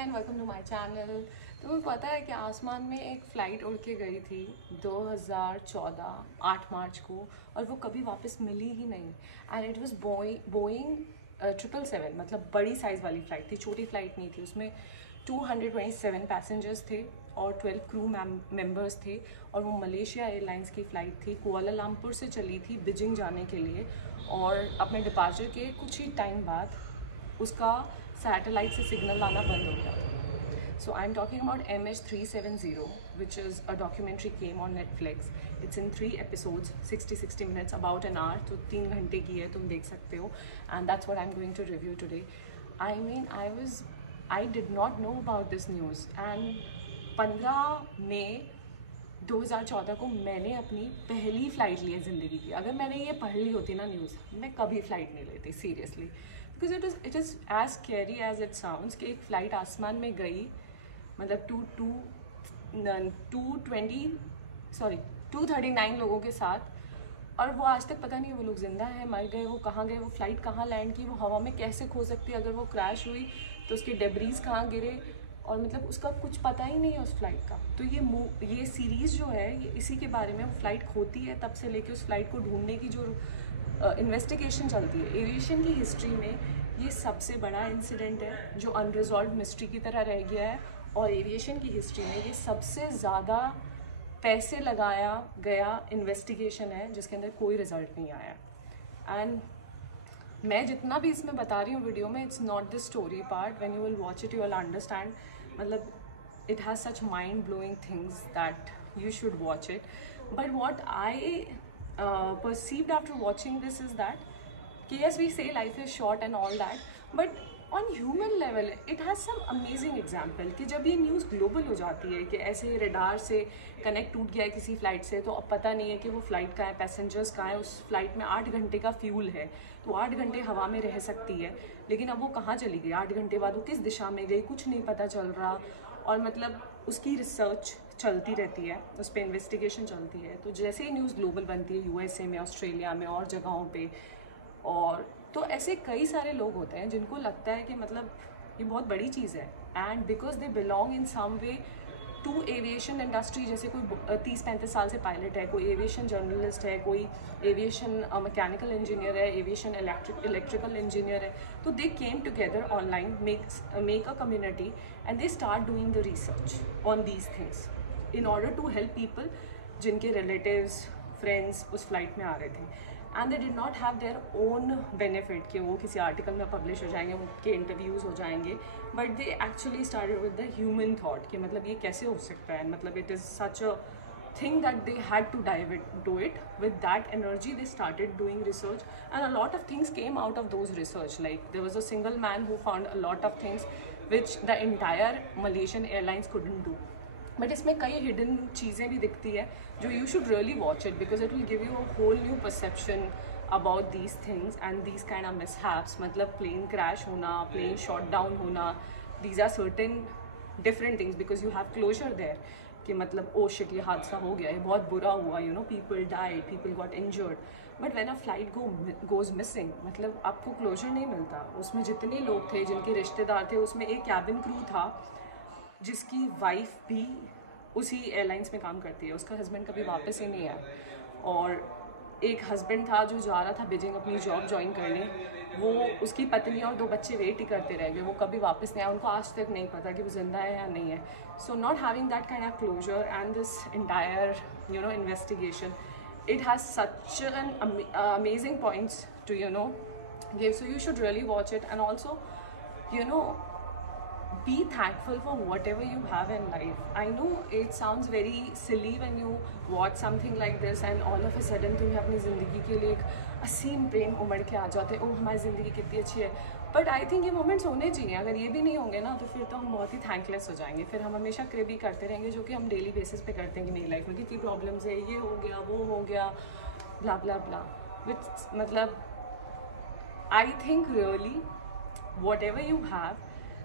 And welcome to my channel. तुम्हें पता है कि आसमान में एक फ़्लाइट उड़ के गई थी 2014 8 मार्च को, और वो कभी वापस मिली ही नहीं। एंड इट वाज बोइंग 777, मतलब बड़ी साइज़ वाली फ़्लाइट थी, छोटी फ़्लाइट नहीं थी। उसमें 227 पैसेंजर्स थे और 12 क्रू मेंबर्स थे, और वो मलेशिया एयरलाइंस की फ़्लाइट थी। कुआलालंपुर से चली थी बीजिंग जाने के लिए, और अपने डिपार्चर के कुछ ही टाइम बाद उसका सैटेलाइट से सिग्नल आना बंद हो गया था। So I am talking about MH370, which is a documentary came on Netflix. It's in 3 episodes, 60 minutes, about an hour, तो 3 घंटे की है, तुम देख सकते हो। And that's what I am going to review today. I did not know about this news, and 15 मई 2014 को मैंने अपनी पहली फ़्लाइट ली है ज़िंदगी की। अगर मैंने ये पढ़ ली होती ना न्यूज़, मैं कभी फ़्लाइट नहीं लेती seriously, because it is as scary as it sounds कि एक फ़्लाइट आसमान में गई, मतलब 239 लोगों के साथ, और वो आज तक पता नहीं वो लोग ज़िंदा हैं, मर गए, वो कहाँ गए, वो फ़्लाइट कहाँ लैंड की, वो हवा में कैसे खो सकती है, अगर वो क्रैश हुई तो उसके डेब्रीज कहाँ गिरे, और मतलब उसका कुछ पता ही नहीं है उस फ्लाइट का। तो ये सीरीज़ जो है ये इसी के बारे में। वो फ्लाइट खोती है तब से लेके उस फ्लाइट को ढूंढने की जो इन्वेस्टिगेशन चलती है। एविएशन की हिस्ट्री में ये सबसे बड़ा इंसिडेंट है जो अनरिजॉल्व मिस्ट्री की तरह रह गया है, और एविएशन की हिस्ट्री में ये सबसे ज़्यादा पैसे लगाया गया इन्वेस्टिगेशन है जिसके अंदर कोई रिजल्ट नहीं आया। एंड मैं जितना भी इसमें बता रही हूँ वीडियो में, it's not the story part. When you will watch it you will understand, मतलब it has such mind blowing things that you should watch it. But what I perceived after watching this is that yes, we say life is short and all that, but on human level it has some amazing example कि जब ये news global हो जाती है कि ऐसे radar से connect टूट गया है किसी फ़्लाइट से, तो अब पता नहीं है कि वो फ़्लाइट कहाँ है, पैसेंजर्स कहाँ है। उस फ्लाइट में 8 घंटे का फ्यूल है, तो 8 घंटे हवा में रह सकती है, लेकिन अब वो कहाँ चली गई, 8 घंटे बाद वो किस दिशा में गई, कुछ नहीं पता चल रहा। और मतलब उसकी रिसर्च चलती रहती है, उस पर इन्वेस्टिगेशन चलती है। तो जैसे ही न्यूज़ ग्लोबल बनती है USA में, ऑस्ट्रेलिया में और जगहों पे, और तो ऐसे कई सारे लोग होते हैं जिनको लगता है कि मतलब ये बहुत बड़ी चीज़ है, and because they belong in some way to aviation industry. जैसे कोई 30-35 साल से पायलट है, कोई एविएशन जर्नलिस्ट है, कोई एविएशन मैकेनिकल इंजीनियर है, एविएशन इलेक्ट्रिकल इंजीनियर है, तो they came together online, make a community, and they start doing the research on these things in order to help people जिनके रिलेटिव्स, फ्रेंड्स उस flight में आ रहे थे। And they did not have their own benefit कि वो किसी article में पब्लिश हो जाएंगे, उनके इंटरव्यूज़ हो जाएंगे, but they actually started with the human thought कि मतलब ये कैसे हो सकता है। मतलब it is such a thing that they had to dive into it. With that energy they started doing research, and a lot of things came out of those research. Like there was a single man who found a lot of things which the entire Malaysian Airlines couldn't do. But इसमें कई hidden चीज़ें भी दिखती है जो you should really watch it, because it will give you a whole new perception about these things and these kind of mishaps. मतलब plane crash होना, plane shot down होना, these are certain different things because you have closer there कि मतलब oh shit ये हादसा हो गया, ये बहुत बुरा हुआ, you know, people died, people got injured. But when a flight goes missing, मतलब आपको क्लोजर नहीं मिलता। उसमें जितने लोग थे जिनके रिश्तेदार थे, उसमें एक कैबिन क्रू था जिसकी वाइफ भी उसी एयरलाइंस में काम करती है, उसका हस्बैंड कभी वापस ही नहीं आया। और एक हस्बैंड था जो जा रहा था बीजिंग अपनी जॉब ज्वाइन करने, वो उसकी पत्नी और 2 बच्चे वेट ही करते रह गए, वो कभी वापस नहीं आया। उनको आज तक नहीं पता कि वो जिंदा है या नहीं है। So not having that kind of closer and this entire investigation, it has such an amazing points to give. So you should really watch it, and also be thankful for whatever you have in life. I know it sounds very silly when you watch something like this and all of a sudden तुम्हें अपनी ज़िंदगी के लिए एक असीम प्रेम उमड़ के आ जाते हैं, ओह हमारी ज़िंदगी कितनी अच्छी है। बट आई थिंक ये मोमेंट्स होने चाहिए। अगर ये भी नहीं होंगे ना, तो फिर तो हम बहुत ही थैंकलेस हो जाएंगे। फिर हम हमेशा क्रिबी करते रहेंगे, जो कि हम डेली बेसिस पे करते हैं कि मेरी लाइफ में कितनी प्रॉब्लम्स है, ये हो गया, वो हो गया, ब्ला ब्ला ब्ला। विच मतलब I think really whatever you have,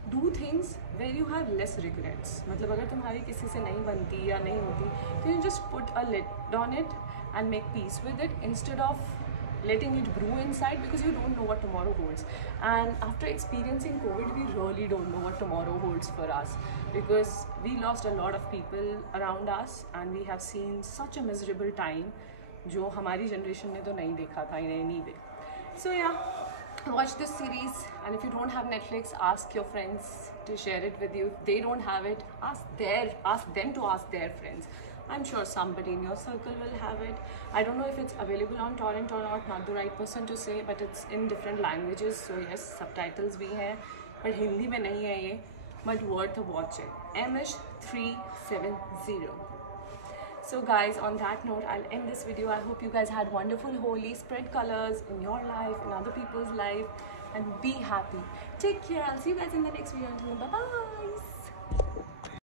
do things where you have less regrets. मतलब अगर तुम्हारी किसी से नहीं बनती या नहीं होती, तो you just put a lid on it and make peace with it, instead of letting it brew inside, because you don't know what tomorrow holds. And after experiencing COVID, we really don't know what tomorrow holds for us, because we lost a lot of people around us and we have seen such a miserable time जो हमारी generation ने तो नहीं देखा था in any way. So yeah, watch this series, and if you don't have Netflix, ask your friends to share it with you. If they don't have it, ask them to ask their friends. I'm sure somebody in your circle will have it. I don't know if it's available on torrent or not the right person to say, but it's in different languages, so yes, subtitles भी हैं, but Hindi में नहीं है ये, but worth a watch it. MH370. So guys, on that note, I'll end this video. I hope you guys had wonderful Holi. Spread colors in your life, in other people's life, and be happy. Take care. I'll see you guys in the next video. Until then, bye bye.